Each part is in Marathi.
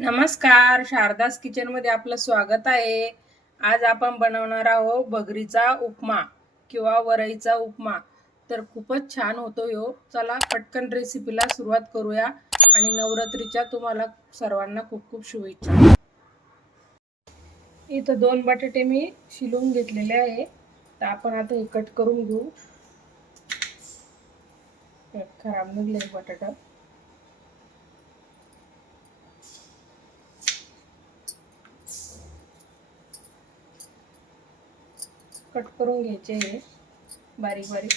नमस्कार शारदास किचनमध्ये आपलं स्वागत आहे. आज आपण बनवणार आहोत भगरीचा उपमा किंवा वरईचा उपमा. तर खूपच छान होतो हो. चला पटकन रेसिपीला सुरुवात करूया आणि नवरात्रीच्या तुम्हाला सर्वांना खूप खूप शुभेच्छा. इथं दोन बटाटे मी शिलून घेतलेले आहे. तर आपण आता हे कट करून घेऊ. खराब निघले बटाटा. कट करून घ्यायचे हे. बारीक बारीक.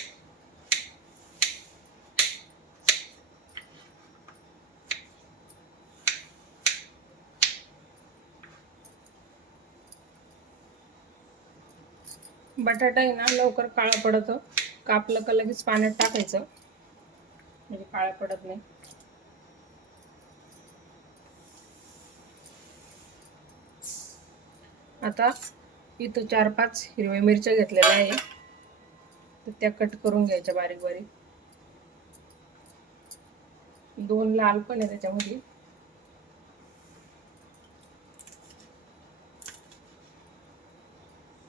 बटाटा आहे ना लवकर काळा पडत. कापलं का लगेच पाण्यात टाकायचं. म्हणजे काळा पडत नाही. आता इथं चार पाच हिरव्या मिरच्या घेतलेल्या आहे तर त्या कट करून घ्यायच्या बारीक बारीक. दोन लाल पण आहे त्याच्यामध्ये.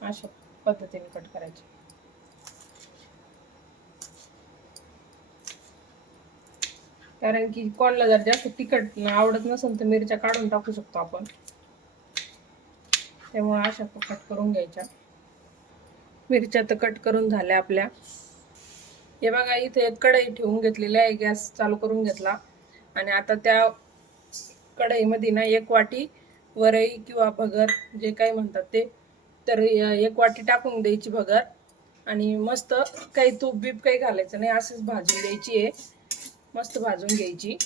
अशा पद्धतीने कट करायचे. कारण की कोणाला जर जास्त तिखट आवडत नसेल तर मिरच्या काढून टाकू शकतो आपण. त्यामुळं अशा कट करून घ्यायच्या. मिरच्या तर कट करून झाल्या आपल्या. हे बघा इथे एक कढई ठेवून घेतलेली आहे गॅस चालू करून घेतला. आणि आता त्या कढईमध्ये ना एक वाटी वरई किंवा भगर जे काही म्हणतात ते तर एक वाटी टाकून द्यायची भगर. आणि मस्त काही तूप बीप काही घालायचं नाही असंच भाजून द्यायची आहे. मस्त भाजून घ्यायची.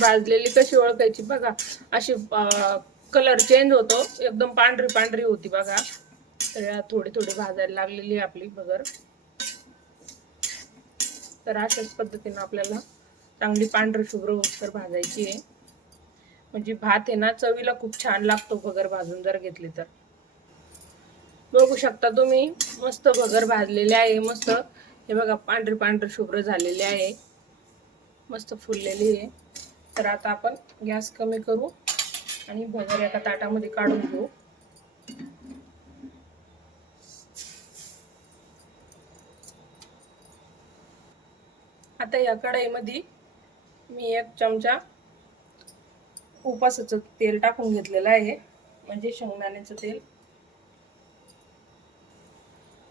भाजलेली कशी ओळखायची बघा. अशी कलर चेंज होतो. एकदम पांढरी पांढरी होती बघा. तर थोडी थोडी भाजायला लागलेली आहे आपली बगर. तर अशाच पद्धतीनं आपल्याला चांगली पांढरी शुभ्र उत्तर भाजायची आहे. म्हणजे भात आहे ना चवीला खूप छान लागतो भगर भाजून जर घेतली तर. बघू शकता तुम्ही मस्त भगर भाजलेले आहे मस्त. हे बघा पांढरी पांढरी शुभ्र झालेली आहे. मस्त फुललेली आहे. तर आता आपण गॅस कमी करू आणि भगर एका ताटामध्ये काढून घेऊ. आता या कढाईमध्ये मी एक चमचा उपासाचं तेल टाकून घेतलेलं आहे म्हणजे शेंगदाण्याचं तेल.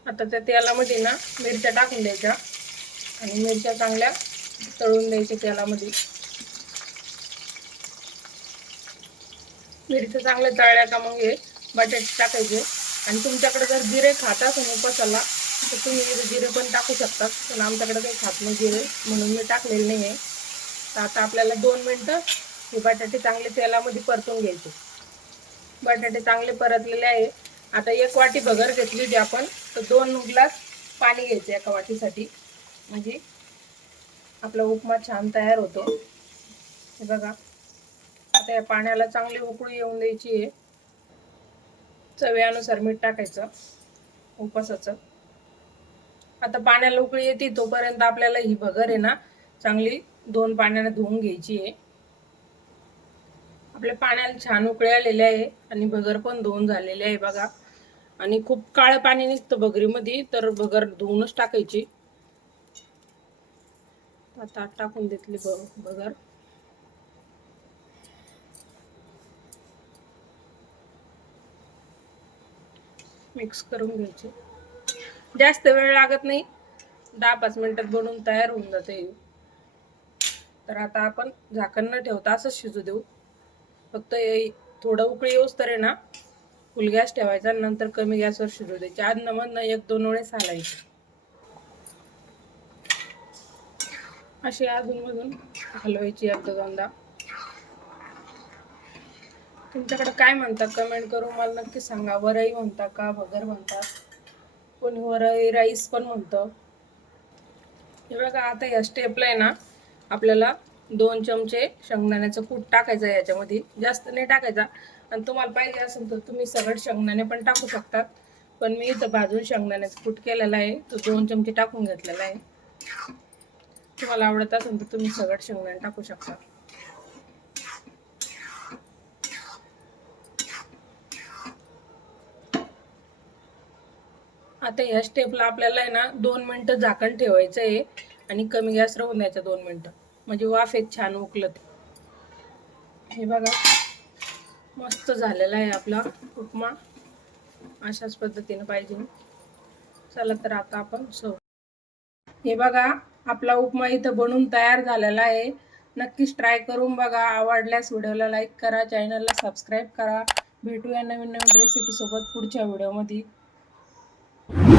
आता त्या तेलामध्ये ना मिरच्या टाकून द्यायच्या आणि मिरच्या चांगल्या तळून द्यायच्या तेलामध्ये. मिरच्या चांगल्या तळल्या का मग हे बटाटे टाकायचे. आणि तुमच्याकडे जर जिरे खात असेल उपासाला तर तुम्ही जिरे पण टाकू शकता. पण आमच्याकडे काही खात नाही जिरे म्हणून मी टाकलेले नाही आहे तर आता आपल्याला दोन मिनटं हे बटाटे चांगले तेलामध्ये परतून घ्यायचे. बटाटे चांगले परतलेले आहे. आता एक वाटी भगर घेतली होती आपण तर दोन ग्लास पाणी घ्यायचं एका वाटीसाठी. म्हणजे आपला उपमा छान तयार होतो. हे बघा. आता या पाण्याला चांगली उकळी येऊन द्यायची आहे. चव्यानुसार मीठ टाकायचं उपासाचं. आता पाण्याला उकळी येते तोपर्यंत आपल्याला ही भगर आहे ना चांगली दोन पाण्याने धुवून घ्यायची आहे. आपल्या पाण्याला छान उकळी आलेले आहे आणि भगर पण धुवून झालेले आहे बघा. आणि खूप काळं पाणी निघतं भगरीमध्ये तर भगर धुवूनच टाकायची. आता टाकून देतली भगर मिक्स करून घ्यायचे. जास्त वेळ लागत नाही. दहा पाच मिनटात बनवून तयार होऊन जाते तर आता आपण झाकण न ठेवता असंच शिजू देऊ. फक्त थोडं उकळी येऊस तर आहे ना फुल गॅस ठेवायचा नंतर कमी गॅसवर शिजू द्यायचे. आज नमन एक दोन वेळेस हालायचे अशी अधूनमधून हलवायची एकदा दोनदा तुमच्याकडे काय म्हणतात कमेंट करून मला नक्की सांगा. वरई म्हणता का? भगर म्हणतात कोणी वरई राईस पण म्हणतं. हे बघा आता या स्टेपला आहे ना आपल्याला दोन चमचे शेंगदाण्याचं कूट टाकायचं आहे याच्यामध्ये. जास्त नाही टाकायचा. आणि तुम्हाला पाहिजे असेल तर तुम्ही सगळं शेंगदाणे पण टाकू शकतात. पण मी इथं भाजून शेंगदाण्याचं कूट केलेला आहे. तो दोन चमचे टाकून घेतलेला आहे. तुम्हाला आवडत असेल तर तुम्ही सगळं शेंगदाणे टाकू शकता. आता ह्या स्टेपला आपल्याला आहे ना दोन मिनटं झाकण ठेवायचं आहे आणि कमी गॅस राहून द्यायचा दोन मिनटं. म्हणजे वाफ एक छान उकलत. हे बघा मस्त झालेला आहे आपला उपमा. अशाच पद्धतीनं पाहिजे. चला तर आता आपण सो हे बघा आपला उपमा इथं बनवून तयार झालेला आहे. नक्कीच ट्राय करून बघा. आवडल्यास व्हिडिओला लाईक करा चॅनलला सबस्क्राईब करा. भेटूया नवीन नवीन रेसिपीसोबत पुढच्या व्हिडिओमध्ये. Yeah.